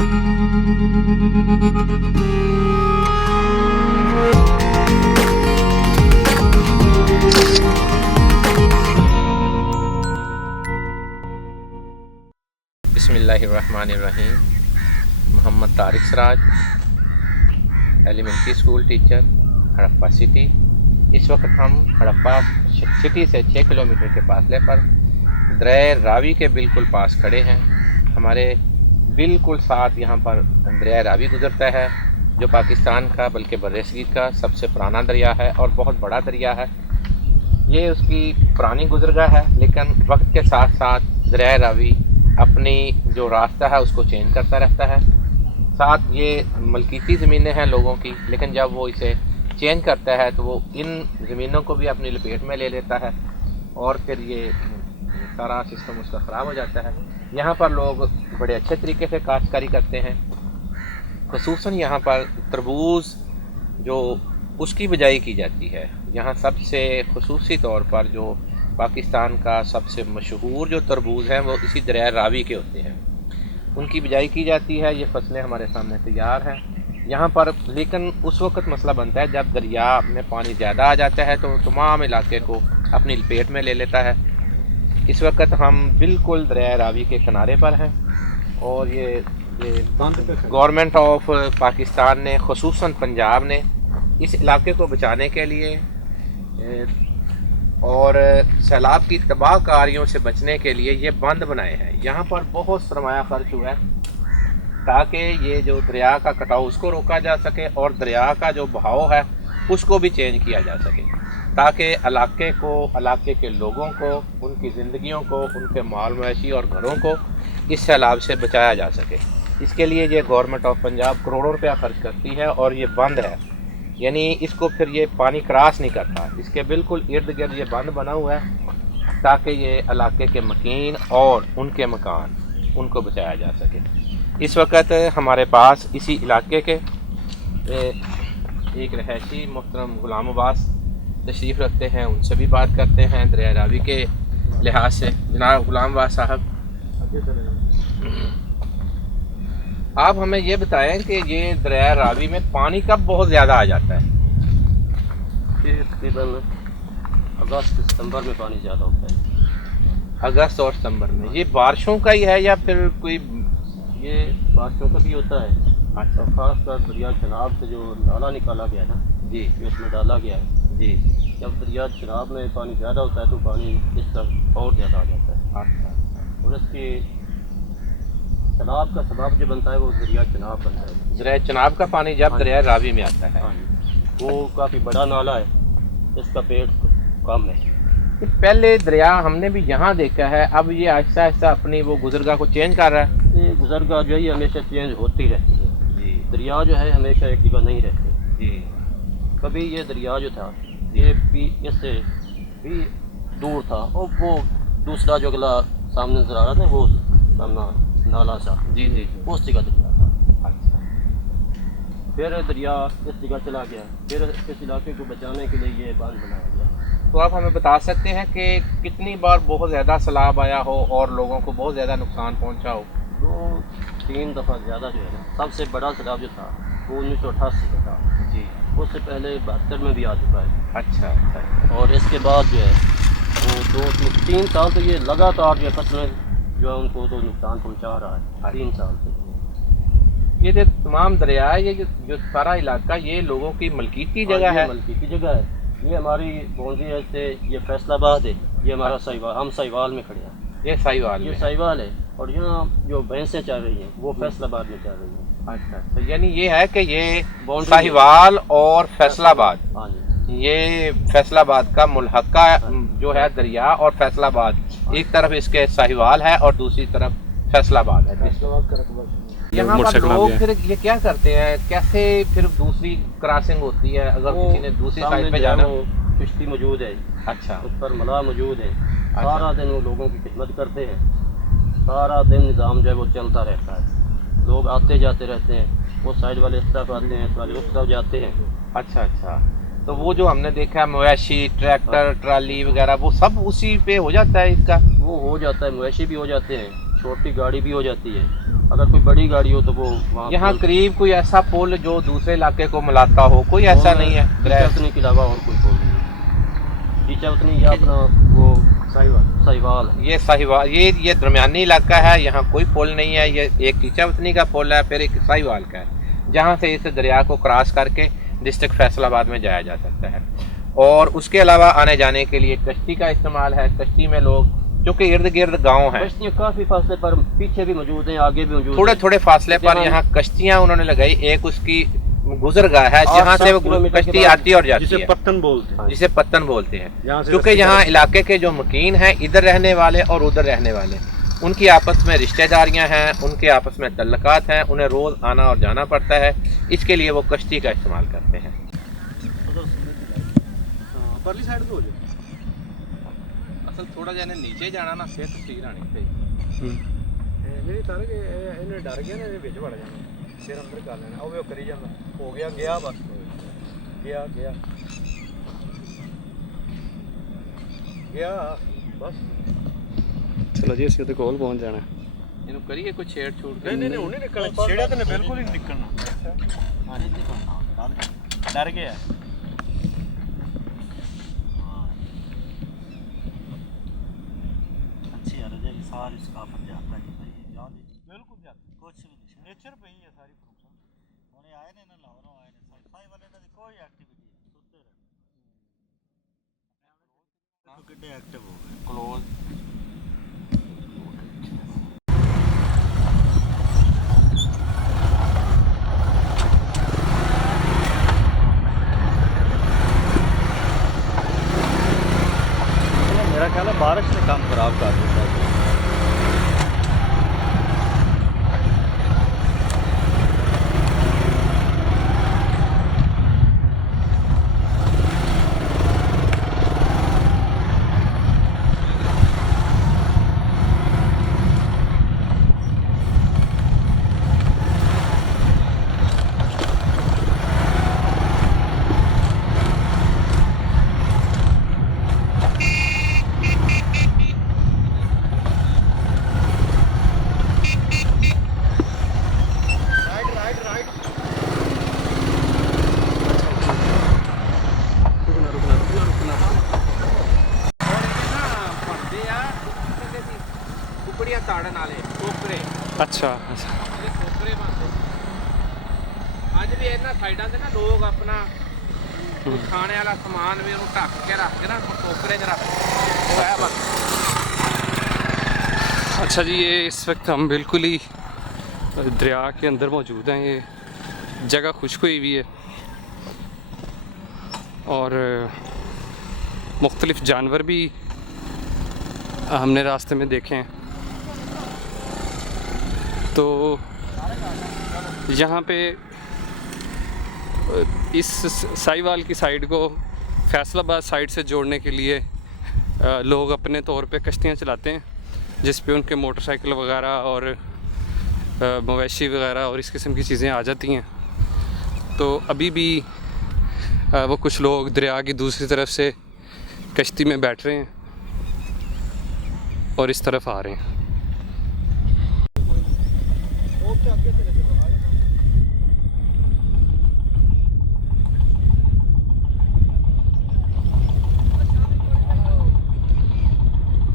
बिस्मिल्लाहिर्रहमानिर्रहीम। Mohammad Tariq Saraj, elementary school teacher, Harappa city. इस वक्त हम हड़प्पा सिटी से 6 किलोमीटर के फासले पर दरिया रावी के बिल्कुल पास खड़े हैं। हमारे बिल्कुल साथ यहाँ पर दरिया रावी गुजरता है, जो पाकिस्तान का बल्कि बर्रसगीर का सबसे पुराना दरिया है और बहुत बड़ा दरिया है। ये उसकी पुरानी गुजरगाह है, लेकिन वक्त के साथ साथ दरिया रावी अपनी जो रास्ता है उसको चेंज करता रहता है। साथ ये मलकीती ज़मीनें हैं लोगों की, लेकिन जब वो इसे चेंज करता है तो वो इन ज़मीनों को भी अपनी लपेट में ले लेता है और फिर ये सारा सिस्टम उसका ख़राब हो जाता है। यहाँ पर लोग बड़े अच्छे तरीके से काश्तकारी करते हैं। ख़ुसूसन यहाँ पर तरबूज जो उसकी बिजाई की जाती है। यहाँ सबसे ख़ुसूसी तौर पर जो पाकिस्तान का सबसे मशहूर जो तरबूज हैं वो इसी दरिया रावी के होते हैं, उनकी बिजाई की जाती है। ये फसलें हमारे सामने तैयार हैं यहाँ पर। लेकिन उस वक्त मसला बनता है जब दरिया में पानी ज़्यादा आ जाता है तो तमाम इलाके को अपनी लपेट में ले लेता है। इस वक्त हम बिल्कुल दरिया रावी के किनारे पर हैं और ये गवर्नमेंट ऑफ पाकिस्तान ने, ख़ुसूसन पंजाब ने, इस इलाके को बचाने के लिए और सैलाब की तबाहकारियों से बचने के लिए ये बंद बनाए हैं। यहाँ पर बहुत सरमाया खर्च हुआ है ताकि ये जो दरिया का कटाव उसको रोका जा सके और दरिया का जो बहाव है उसको भी चेंज किया जा सके, ताकि इलाके के लोगों को, उनकी ज़िंदगियों को, उनके माल मवेशी और घरों को इस सैलाब से बचाया जा सके। इसके लिए ये गवर्नमेंट ऑफ पंजाब करोड़ों रुपया खर्च करती है और ये बंद है, यानी इसको फिर ये पानी क्रॉस नहीं करता। इसके बिल्कुल इर्द गिर्द ये बंद बना हुआ है ताकि ये इलाके के मकीन और उनके मकान उनको बचाया जा सके। इस वक्त हमारे पास इसी इलाके के एक रहायशी मोहतरम गुलाम अब्बास तशरीफ़ रखते हैं, उनसे भी बात करते हैं दरिया रावी के लिहाज से। जनाब गुलाम अब्बास साहब, आप हमें ये बताएं कि ये दरिया रावी में पानी कब बहुत ज़्यादा आ जाता है? तकरीबन अगस्त सितंबर में पानी ज़्यादा होता है। अगस्त और सितंबर में। ये बारिशों का ही है या फिर कोई? ये बारिशों का भी होता है। अच्छा, खासकर दरिया चनाब से जो नाला निकाला गया ना जी, उसमें डाला गया है जी। जब दरिया चनाब में पानी ज़्यादा होता है तो पानी इस तरफ और ज़्यादा आ जाता है। अच्छा। और इसके चनाब का सबब जो बनता है वो दरिया चनाब बनता है। दरिया चनाब का पानी जब दरिया रावी में आता है, वो काफ़ी बड़ा नाला है, इसका पेट कम है। तो पहले दरिया हमने भी यहाँ देखा है, अब ये आहिस्ता आहिस्ता अपनी वो गुजरगाह को चेंज कर रहा है। ये गुजरगाह जो है ये हमेशा चेंज होती रहती है जी। दरिया जो है हमेशा एक जगह नहीं रहते जी। कभी ये दरिया जो था ये भी इससे भी दूर था और वो दूसरा जो अगला सामने नजर आ रहा था वो सामना नाला सा जी जी, उस जगह दरिया था। अच्छा। फिर दरिया इस जगह चला गया, फिर इस इलाके को बचाने के लिए ये बांध बनाया गया। तो आप हमें बता सकते हैं कि कितनी बार बहुत ज़्यादा सैलाब आया हो और लोगों को बहुत ज़्यादा नुकसान पहुंचा हो? 2-3 दफ़ा ज़्यादा जो है ना, सबसे बड़ा सैलाब जो था वो 1988 का था जी। उससे पहले 72 में भी आ चुका है। अच्छा अच्छा। और इसके बाद जो है वो 2-3 साल तो ये लगातार जो फसलें जो है उनको तो नुकसान पहुंचा रहा है 3 साल से। ये जो तमाम दरिया है, ये जो सारा इलाका, ये लोगों की मलकीती जगह है? मलकीती जगह है। ये हमारी बाउंड्री है से ये फैसलाबाद है, ये हमारा साहिवाल, हम साहिवाल में खड़े हैं। ये साहिवाल ये साहिवाल है और यहाँ जो भैंसें चल रही हैं वो फैसलाबाद में चल रही हैं। अच्छा, तो यानी ये है कि ये साहिवाल और फैसलाबाद, हाँ जी, ये फैसलाबाद का मुल्हका जो है दरिया, और फैसलाबाद एक तरफ इसके साहिवाल है और दूसरी तरफ फैसलाबाद है। यहाँ पर लोग फिर ये क्या करते हैं, कैसे फिर दूसरी क्रॉसिंग होती है अगर किसी ने दूसरी साइड पे जाना? किश्ती मौजूद है, अच्छा, उस पर मलाह मौजूद है। अच्छा। सारा दिन वो लोगों की खिदमत करते हैं, सारा दिन निज़ाम जो है वो चलता रहता है। लोग आते जाते रहते हैं, वो साइड वाले इस तरफ आते हैं, इस वाले उस तरफ जाते हैं। अच्छा अच्छा। तो वो जो हमने देखा है मवेशी, ट्रैक्टर, ट्राली वगैरह, वो सब उसी पे हो जाता है इसका? वो हो जाता है, मवेशी भी हो जाते हैं, छोटी गाड़ी भी हो जाती है अगर कोई बड़ी गाड़ी हो तो वो वहाँ यहाँ करीब कोई ऐसा पुल जो दूसरे इलाके को मिलाता हो, कोई ऐसा नहीं है? टीचावतनी के अलावा और कोई पुल नहीं है। टीचावतनी या अपना वो साहिवाल है। ये साहिवाल, ये दरमियानी इलाका है, यहाँ कोई पुल नहीं है। ये एक टीचावतनी का पुल है, फिर एक साहिवाल का है, जहाँ से इस दरिया को क्रॉस करके डिस्ट्रिक्ट फैसलाबाद में जाया जा सकता है। और उसके अलावा आने जाने के लिए कश्ती का इस्तेमाल है। कश्ती में लोग, चूँकि इर्द गिर्द गाँव हैं, कश्तियाँ काफ़ी फासले पर पीछे भी मौजूद हैं, आगे भी मौजूद थोड़े हैं। थोड़े फासले पर यहाँ कश्तियाँ उन्होंने लगाई। एक उसकी गुजरगाह है जहाँ से वो कश्ती आती और जाती है, जिसे पत्तन बोलते हैं। क्योंकि यहाँ इलाके के जो मुकीन हैं, इधर रहने वाले और उधर रहने वाले, उनकी आपस में रिश्तेदारियाँ हैं, उनके आपस में तल्लकात हैं, उन्हें रोज़ आना और जाना पड़ता है। इसके लिए वो कश्ती का इस्तेमाल करते हैं। परली साइड पे हो जाए असल थोड़ा जाने नीचे जाना ना, फिर तस्वीर आनी चाहिए। मेरी तार के इन्हें डर गया ना, ये बिच वड़ जाना, फिर अंदर कर लेना। ਉਹ ਕਰੀ ਜਾਂਦਾ, ਹੋ ਗਿਆ ਗਿਆ ਬਸ ਗਿਆ ਗਿਆ ਗਿਆ ਬਸ। ਚਲੋ ਜੀ ਅਸੀਂ ਉਹਦੇ ਕੋਲ ਪਹੁੰਚ ਜਾਣਾ। ਇਹਨੂੰ ਕਰੀਏ ਕੋਈ ਛੇੜ ਛੂੜ? ਨਹੀਂ ਉਹ ਨਹੀਂ ਨਿਕਲਣਾ, ਛੇੜਿਆ ਤਾਂ ਬਿਲਕੁਲ ਹੀ ਨਹੀਂ ਨਿਕਲਣਾ। ਹਾਂ ਨਹੀਂ ਨਿਕਲਣਾ, ਡਰ ਗਿਆ। अच्छी है रजा की सारी सकाफत जाता है भाई, बिल्कुल जाता कुछ भी नहीं, नेचर पे ही है सारी प्रॉब्लम। हुणे आए ने ना लाहौरों आए ने, साई वाले ना कोई एक्टिविटी नहीं, सुते रहे तो किड्डे एक्टिव हो गए क्लोज। मेरा ख्याल है बारिश ने काम खराब कर दिया है। ताड़न वाले टोकरे, अच्छा टोकरे बनते अज भी इन्होंने साइडों से ना लोग अपना खाने वाला समान भी उन्होंने ढक के रख के ना टोकरे च रख वो है बस। अच्छा जी, ये इस वक्त हम बिल्कुल ही दरिया के अंदर मौजूद हैं। ये जगह खुश्क हुई हुई है और मुख्तलिफ जानवर भी हमने रास्ते में देखे हैं। तो यहाँ पे इस साहिवाल की साइड को फैसलाबाद साइड से जोड़ने के लिए लोग अपने तौर पे कश्तियाँ चलाते हैं, जिस पे उनके मोटरसाइकिल वगैरह और मवेशी वगैरह और इस किस्म की चीज़ें आ जाती हैं। तो अभी भी वो कुछ लोग दरिया की दूसरी तरफ से कश्ती में बैठ रहे हैं और इस तरफ आ रहे हैं।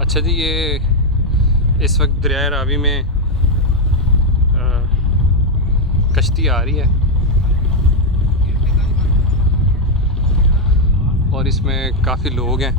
अच्छा जी, ये इस वक्त दरिया रावी में कश्ती आ रही है और इसमें काफ़ी लोग हैं।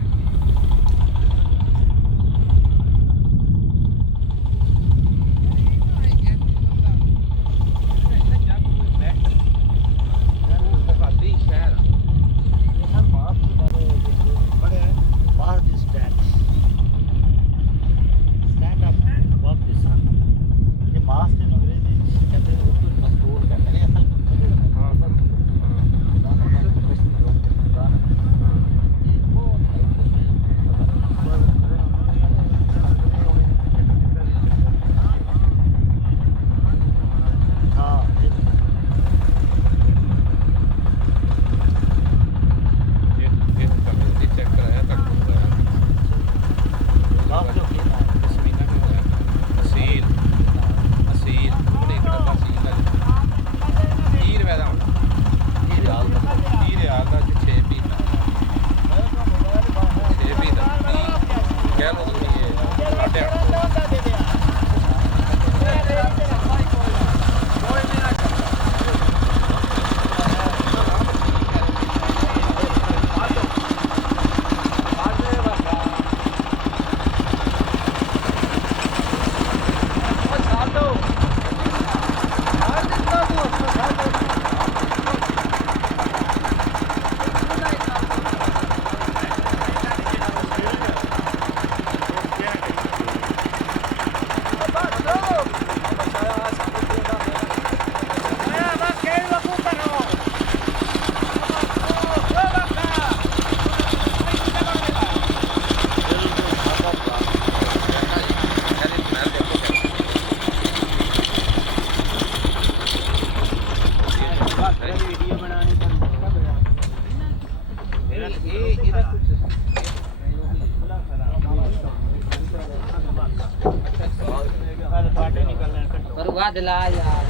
बला यार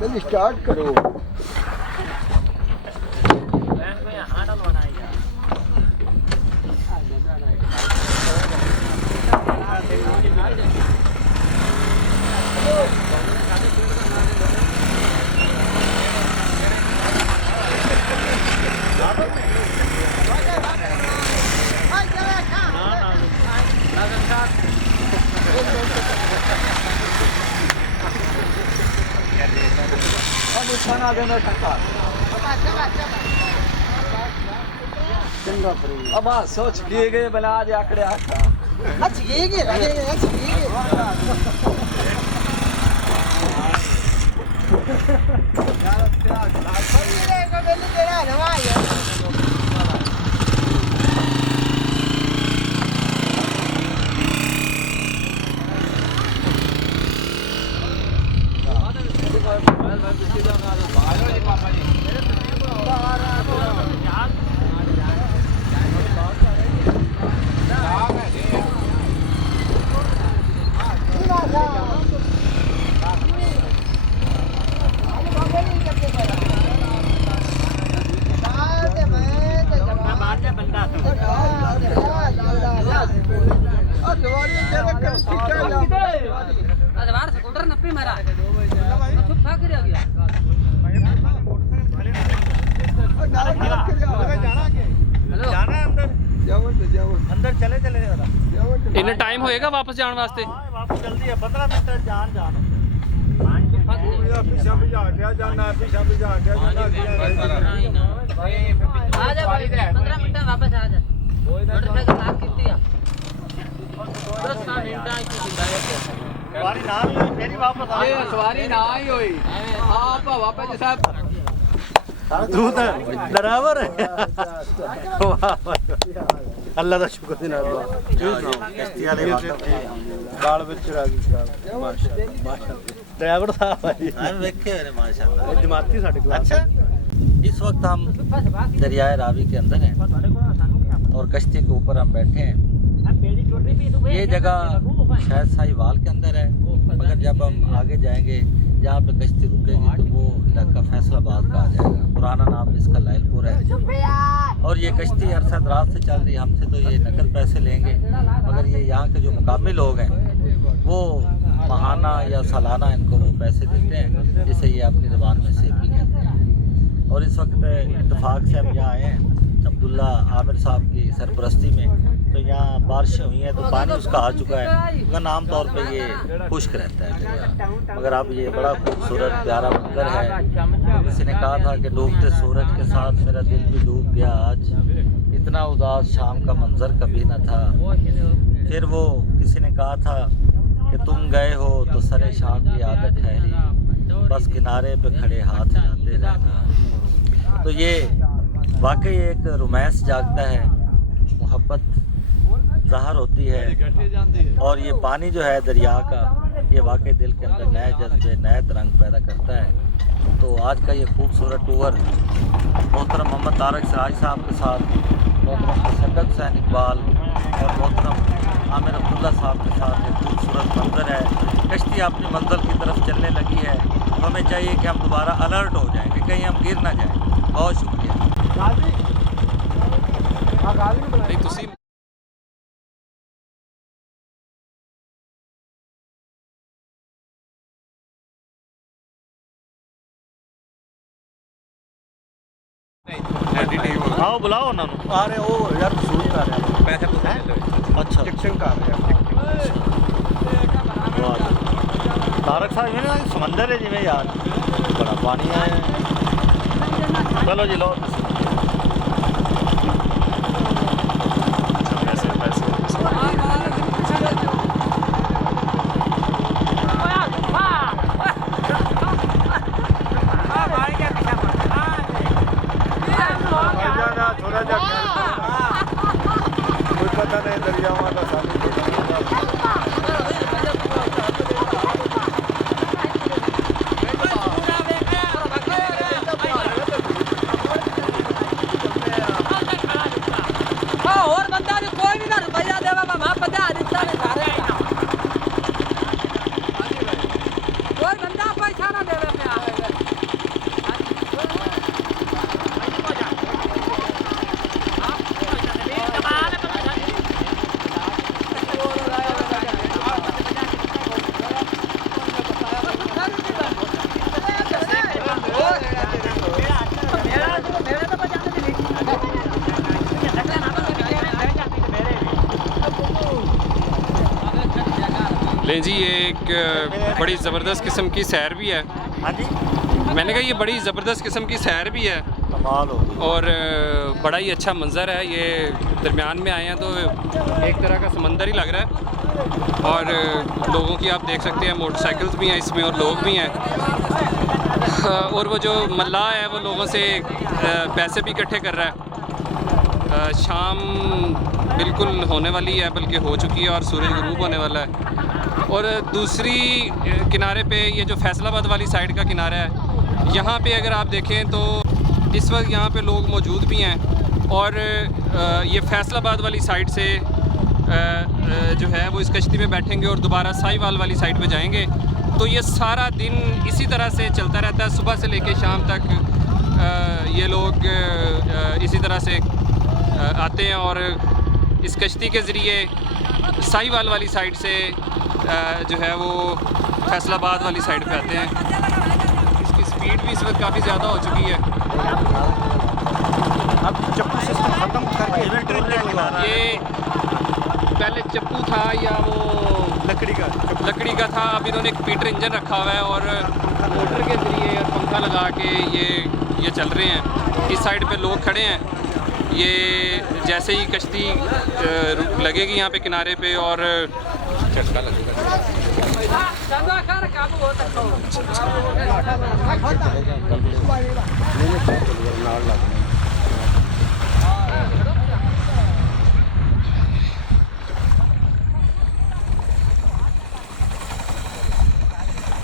जल्दी स्टार्ट करो। खाना देना ठंडा चंगा फ्री अब सोच लिए गए बना आज आकड़े आका अच्छा ये के लगे अच्छा ये यार तेरा को बेल तेरा नवाया स्कूटर नप्पी मारा भाग गया अंदर चले चले इन्हें टाइम होएगा वापस जाने वास्ते वापस जल्दी है 15 मिनट जान पीछा भी जाना पीछा भी आ जा 15 मिनट वापस आ जा मोटरसाइकिल लाग कितनी है 10 मिनट की सवारी ना हुई मेरी वापस आ ये सवारी ना ही हुई आप वापस साहब तू तो ड्राइवर है अल्लाह का शुक्र दिना कश्ती वाले बाल विच आ गई माशाल्लाह ड्राइवर साहब भाई हम देखे हैं माशाल्लाह जमाती साडे क्लास अच्छा इस वक्त हम दरियाए रावी के अंदर हैं और कश्ती के ऊपर हम बैठे हैं। ये जगह शायद साहिवाल के अंदर है, मगर जब हम आगे जाएंगे जहाँ पे कश्ती रुकेगी तो वो इलाका फैसलाबाद का आ जाएगा। पुराना नाम इसका लाइलपुर है और ये कश्ती अरसा दराज से चल रही है। हमसे तो ये नकद पैसे लेंगे, मगर ये यहाँ के जो मुकामी लोग हैं वो माहाना या सालाना इनको वो पैसे देते हैं, जिसे ये अपनी ज़बान में सेब भी कहते हैं। और इस वक्त इत्तेफाक से हम यहाँ आए हैं अब्दुल्ला आमिर साहब की सरपरस्ती में। तो यहाँ बारिशें हुई हैं तो पानी उसका आ चुका है, मगर आम तौर पे ये खुश्क रहता है। मगर अब ये बड़ा खूबसूरत प्यारा मंजर है। तो किसी ने कहा था कि डूबते सूरज के साथ मेरा दिल भी डूब गया आज, इतना उदास शाम का मंजर कभी न था। फिर वो किसी ने कहा था कि तुम गए हो तो सरे शाम की आदत ठहरी, बस किनारे पे खड़े हाथ हिलाते रहना। तो ये वाकई एक रोमांस जागता है, मोहब्बत ज़ाहिर होती है। और ये पानी जो है दरिया का, ये वाकई दिल के अंदर नए जज्बे नए तरंग पैदा करता है। तो आज का ये खूबसूरत टूर मोहतरम मोहम्मद तारक सिराज साहब के साथ, मोहतरम तशद्दुक़ हुसैन इकबाल और मोहतरम आमिर अब्दुल्ला साहब के साथ एक खूबसूरत मंजर है। कश्ती अपनी मंजिल की तरफ चलने लगी है, तो हमें चाहिए कि हम दोबारा अलर्ट हो जाएँ कि कहीं हम गिर ना जाएँ। बहुत शुक्रिया। आओ बुलाओ ना आ रहे हो यार, सूट कर रहे हैं पैसे पूछे। अच्छा शिक्षण कर रहे हैं तारक साहब में ना समंदर है जिमें यार बड़ा पानी आया है। चलो जी लो थोड़ा जा कोई पता नहीं दरियावा का साथ एक बड़ी ज़बरदस्त किस्म की सैर भी है। हाँ जी, मैंने कहा ये बड़ी ज़बरदस्त किस्म की सैर भी है कमाल हो गई। और बड़ा ही अच्छा मंज़र है। ये दरमियान में आए हैं तो एक तरह का समंदर ही लग रहा है और लोगों की आप देख सकते हैं मोटरसाइकिल्स भी हैं इसमें और लोग भी हैं और वो जो मल्लाह है वो लोगों से पैसे भी इकट्ठे कर रहा है। शाम बिल्कुल होने वाली है, बल्कि हो चुकी है और सूरज गुरूब होने वाला है। और दूसरी किनारे पे ये जो फैसलाबाद वाली साइड का किनारा है, यहाँ पे अगर आप देखें तो इस वक्त यहाँ पे लोग मौजूद भी हैं और ये फैसलाबाद वाली साइड से जो है वो इस कश्ती में बैठेंगे और दोबारा साहिवाल वाली साइड पे जाएंगे। तो ये सारा दिन इसी तरह से चलता रहता है, सुबह से लेके शाम तक ये लोग इसी तरह से आते हैं और इस कश्ती के ज़रिए साहिवाल वाली साइड से जो है वो फैसलाबाद वाली साइड पे आते हैं। इसकी स्पीड भी इस वक्त काफ़ी ज़्यादा हो चुकी है। अब चप्पू सिस्टम खत्म करके इलेक्ट्रिक लगा रहा है। ये पहले चप्पू था या वो लकड़ी का था, अब इन्होंने एक पीटर इंजन रखा हुआ है और मोटर के ज़रिए पंखा लगा के ये चल रहे हैं। इस साइड पे लोग खड़े हैं। ये जैसे ही कश्ती लगेगी यहाँ पे किनारे पे और झटका लगेगा।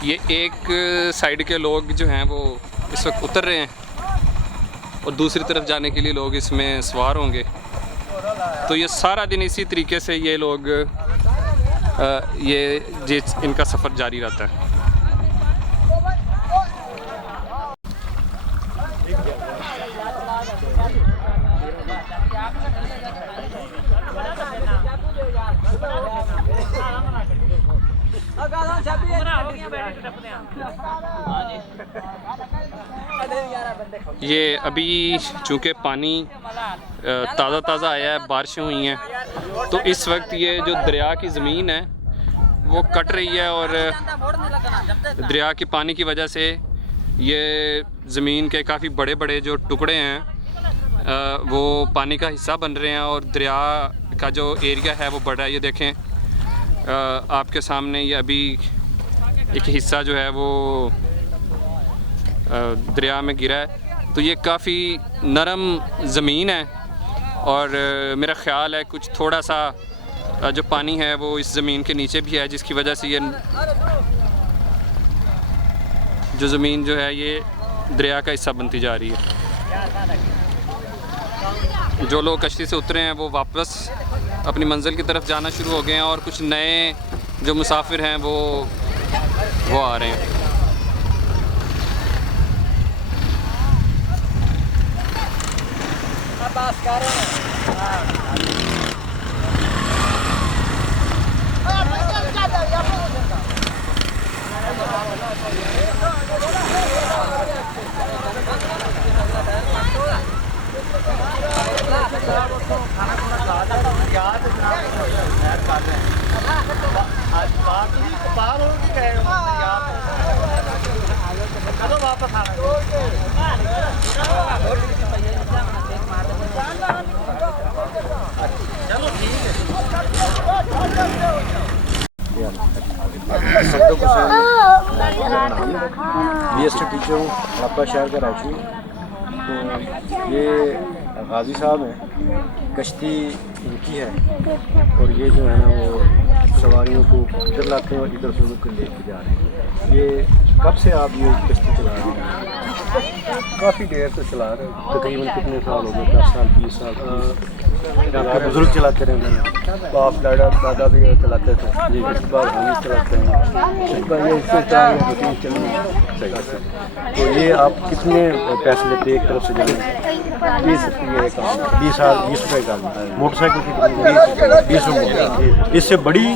ये एक साइड के लोग जो हैं वो इस वक्त उतर रहे हैं और दूसरी तरफ जाने के लिए लोग इसमें सवार होंगे। तो ये सारा दिन इसी तरीके से ये लोग इनका सफ़र जारी रहता है। ये अभी चूँकि पानी ताज़ा आया है, बारिशें हुई हैं, तो इस वक्त ये जो दरिया की ज़मीन है वो कट रही है और दरिया के पानी की वजह से ये ज़मीन के काफ़ी बड़े बड़े जो टुकड़े हैं वो पानी का हिस्सा बन रहे हैं और दरिया का जो एरिया है वो बढ़ रहा है। ये देखें आपके सामने ये अभी एक हिस्सा जो है वो दरिया में गिरा है। तो ये काफ़ी नरम ज़मीन है और मेरा ख़्याल है कुछ थोड़ा सा जो पानी है वो इस ज़मीन के नीचे भी है, जिसकी वजह से ये जो ज़मीन जो है ये दरिया का हिस्सा बनती जा रही है। जो लोग कश्ती से उतरे हैं वो वापस अपनी मंजिल की तरफ जाना शुरू हो गए हैं और कुछ नए जो मुसाफिर हैं वो आ रहे हैं। बीएसटी टीचर हूँ, आपका शहर का राशि। तो ये गाजी साहब हैं, कश्ती इनकी है और ये जो है ना वो सवारियों को इधर लाते हैं और इधर से रुक लेके जा रहे हैं। ये कब से आप ये कश्ती चला रहे हैं? काफ़ी देर से चला रहे हैं। तकरीबन कितने साल हो गए? 10 साल 20 साल? आपके बुजुर्ग चलाते रहे हैं? बाप दादा भी चलाते थे जी, इसके बाद हम ही चलाते हैं। इसका ये इससे चलने। तो ये आप कितने पैसे लेते हैं एक तरफ से जाने? 20 रुपए का। मोटरसाइकिल की 20 रुपये। इससे बड़ी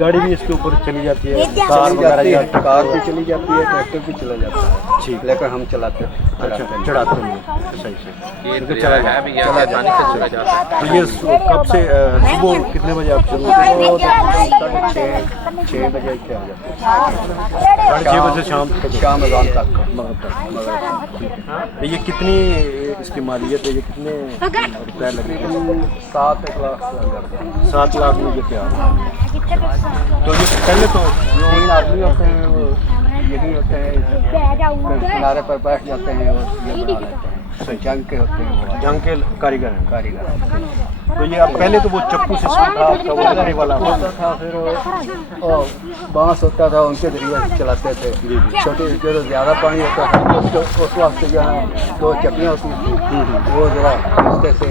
गाड़ी भी इसके ऊपर चली जाती है, कार वगैरह? कार भी चली जाती है, ट्रैक्टर भी चला जाता है। ठीक, लेकर हम चलाते हैं। अच्छा, चढ़ाते हैं सही से। ये दरिया है भी, यहाँ से पानी से चला जाता है। तो ये कब से सुबह कितने बजे आप शुरू होते हैं? 6 बजे के आ जाते हैं, 6:30 बजे शाम शाम तक। तो ये कितनी इसकी मालियत है, ये कितने रुपये लगेंगे? 7 लाख लग जाते हैं। 7 लाख में ये तैयार है। तो ये पहले तो 3 आदमी होते हैं, वो यही होते हैं, किनारे पर बैठ जाते हैं और ये बना लेते हैं। जंग के होते हैं, जंग के कारीगर हैं। कारीगर। तो ये अब पहले तो वो चप्पू से था आपका वो लकड़ी वाला होता था, फिर वो बांस होता था, उनके जरिए चलाते थे। छोटे जो ज़्यादा पानी होता था उस वक्त जहाँ 2 चप्पियाँ होती थी, वो जरा रिश्ते से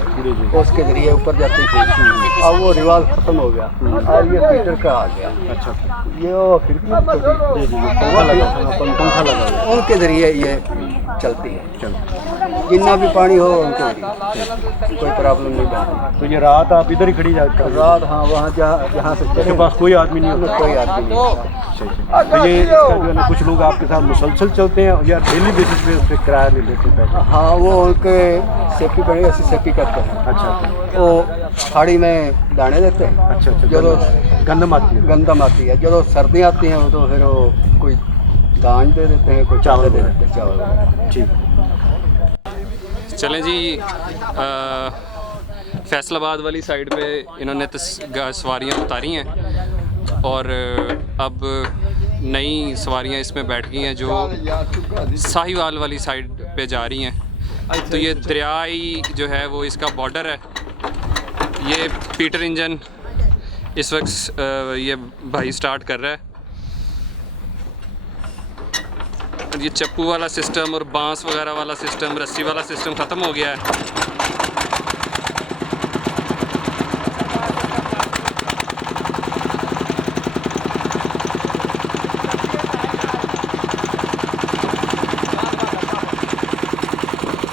उसके जरिए ऊपर जाती थी। अब वो रिवाज ख़त्म हो गया और ये फीटर का आ गया। अच्छा, ये वो खिड़की पंखा लगा, उनके जरिए ये चलती है। जितना भी पानी हो उनके जरिए कोई प्रॉब्लम नहीं बनती। तो ये रात आप इधर ही खड़ी जाकर? रात हाँ, वहाँ जहाँ से आपके पास कोई आदमी नहीं होता? कोई आदमी नहीं। तो ये इसका जो है ना, कुछ लोग आपके साथ मुसलसल चलते हैं या डेली बेसिस पे उस पर किराया ले लेते हैं पैसा? हाँ, वो उनके सेफ्टी बड़ी ऐसी सेफ्टी करते हैं। अच्छा, वो खाड़ी में दाने देते हैं। अच्छा। जो गंदम आती है? गंदम आती है। जो सर्दी आती है तो फिर वो कोई दान दे देते हैं, कोई चावल दे देते हैं, चावल। ठीक। चलें जी, फैसलाबाद वाली साइड पे इन्होंने सवारियाँ उतारी हैं और अब नई सवारियाँ इसमें बैठ गई हैं जो साहिवाल वाली साइड पे जा रही हैं। तो ये दरियाई जो है वो इसका बॉर्डर है। ये पीटर इंजन इस वक्त ये भाई स्टार्ट कर रहा है। ये चप्पू वाला सिस्टम और बांस वगैरह वाला सिस्टम, रस्सी वाला सिस्टम ख़त्म हो गया है।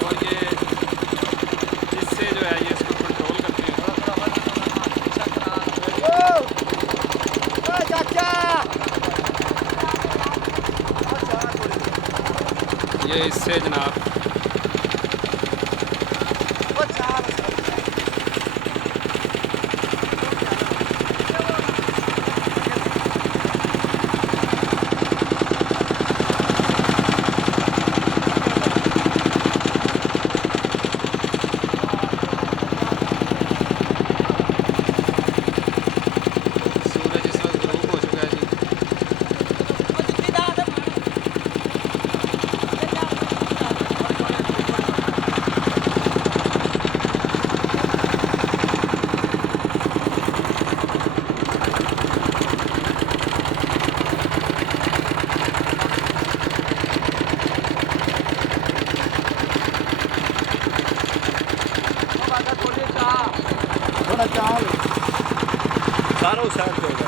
और ये इससे जो है ये इसको कंट्रोल करते हैं। ये इससे जनाब सूरज इस वक्त ग्रूप हो चुका है जी।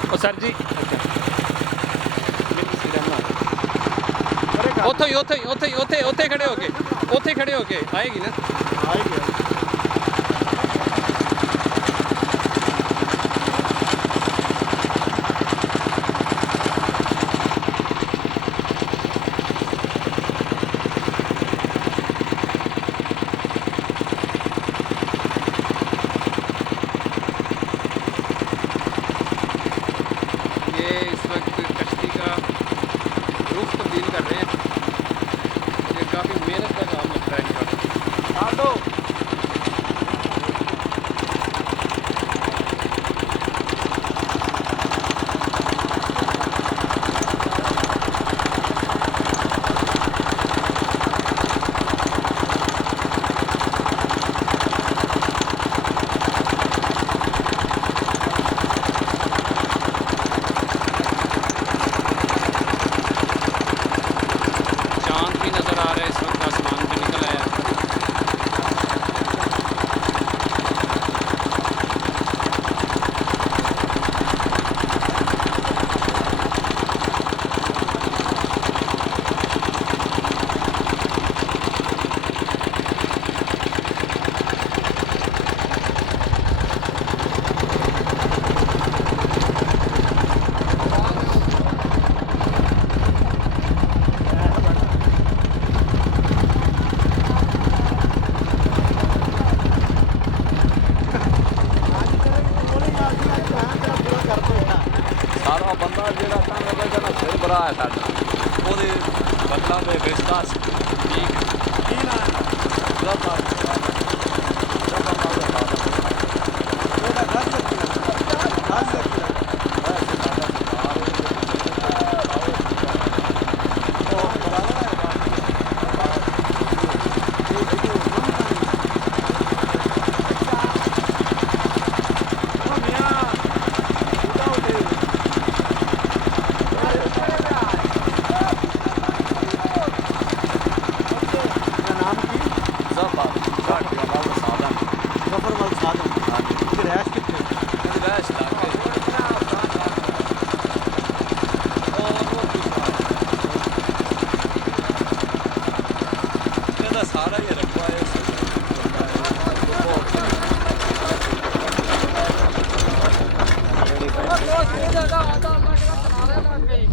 ओ सर जी ओथे खड़े होके आएगी ना? ये इस वक्त कश्ती का रुख तब्दील कर रहे हैं। ये काफ़ी मेहनत का काम लगता है इनका। भरा है साडा ओदे बदला में बेचदा ठीक की ना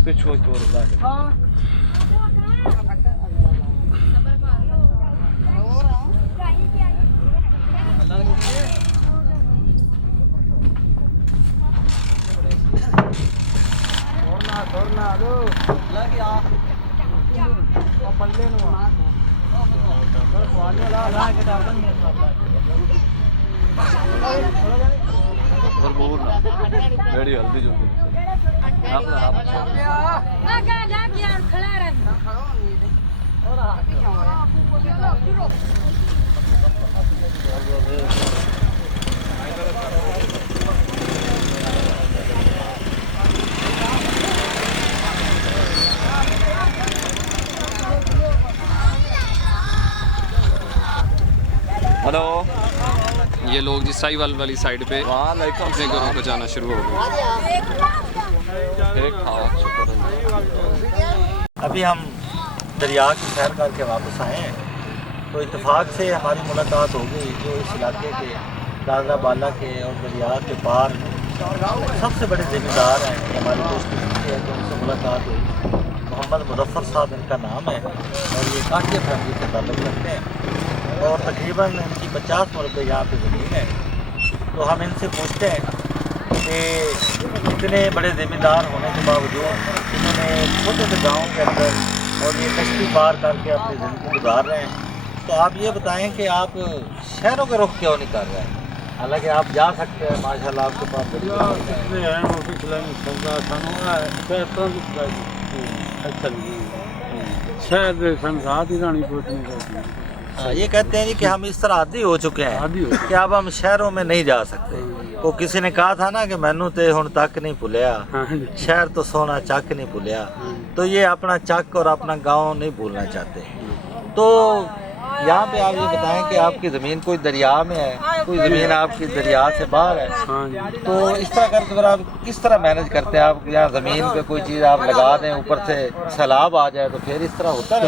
पिछो चोर रेडी हल्दी जो हेलो ये लोग जी साहिवाल वाली साइड पे अपने घरों को जाना शुरू हो गए। अभी हम दरिया की सैर करके वापस आए हैं, तो इत्तेफाक से हमारी मुलाकात हो गई जो इस इलाके के दादरा बाला के और दरिया के पार सबसे बड़े ज़िम्मेदार हैं। हमारी दोस्ती है तो उनसे मुलाकात हुई। मोहम्मद मुजफ्फर साहब इनका नाम है और ये काटिया फैमिली से ताल्लुक़ रखते हैं और तकरीबन इनकी 50 मरबे यहाँ पे ज़मीन है। तो हम इनसे पूछते हैं कि इतने बड़े ज़िम्मेदार होने के बावजूद इन्होंने छोटे से गाँव के अंदर और ये कश्ती पार करके अपनी ज़िंदगी गुजार रहे हैं। तो आप ये बताएं कि आप शहरों का रुख क्यों नहीं कर रहे हैं? हालांकि आप जा सकते हैं, माशाल्लाह आपके पास बड़ी ये कहते हैं जी कि हम इस तरह आदी हो चुके हैं कि अब हम शहरों में नहीं जा सकते। वो किसी ने कहा था ना कि मैनू ते हुण तक नहीं भुलिया, शहर तो सोना चक नहीं भुलिया। तो ये अपना चक और अपना गांव नहीं भूलना चाहते। तो यहाँ पे आप ये बताएं कि आपकी ज़मीन कोई दरिया में है, कोई ज़मीन आपकी दरिया से बाहर है, तो इस तरह करके फिर आप किस तरह मैनेज करते हैं? आप यहाँ ज़मीन पे कोई चीज़ आप लगा दें, ऊपर से सैलाब आ जाए तो फिर इस तरह होता है?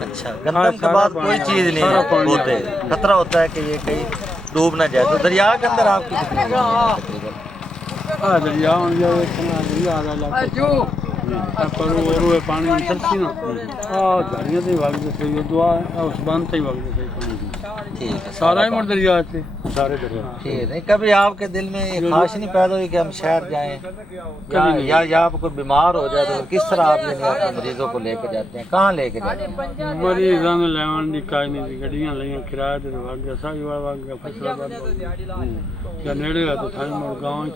अच्छा, गंदम के बाद कोई चीज़ नहीं होते, खतरा होता है कि ये कहीं डूब ना जाए। तो दरिया के अंदर आपकी कितनी दरिया पानी चलती ना झाड़ियाँ तो भाग सही दुआ उस बांध से ही भाग सही। ठीक है, सारा ही मोर दरिया थे, सारे दरिया। ठीक है, कभी आपके दिल में ये ख्वाहिश नहीं पैदा हुई कि हम शहर जाएं या आप कोई बीमार हो जाए तो किस तरह आप अपने मरीजों को लेके जाते हैं? कहाँ लेके जाते हैं? मरीज लेवन दी काई नहीं, गड्डियां लिया किराए ते भाग गया, सारी वाला भाग गया, फैसलाबाद या नेड़े है तो थाने मोर गांव ही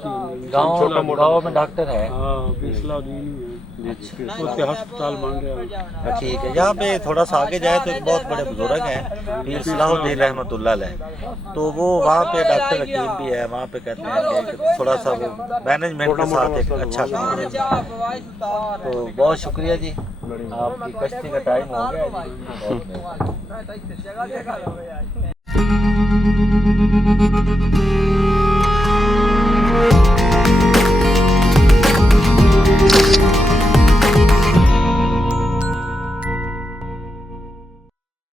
गांव में डॉक्टर है। हां बिस्ला दी है, उसके अस्पताल बन गया। ठीक है, यहाँ पे थोड़ा सा आगे जाए तो एक बहुत बड़े बुजुर्ग हैं पीर सलाहुद्दीन रहमतुल्लाह अलैह। तो वो वहाँ पे डॉक्टर हकीम भी है, वहाँ पे कहते हैं कि थोड़ा सा वो मैनेजमेंट के साथ एक अच्छा काम है। तो बहुत शुक्रिया जी, आपकी कश्ती का टाइम हो गया जी। बहुत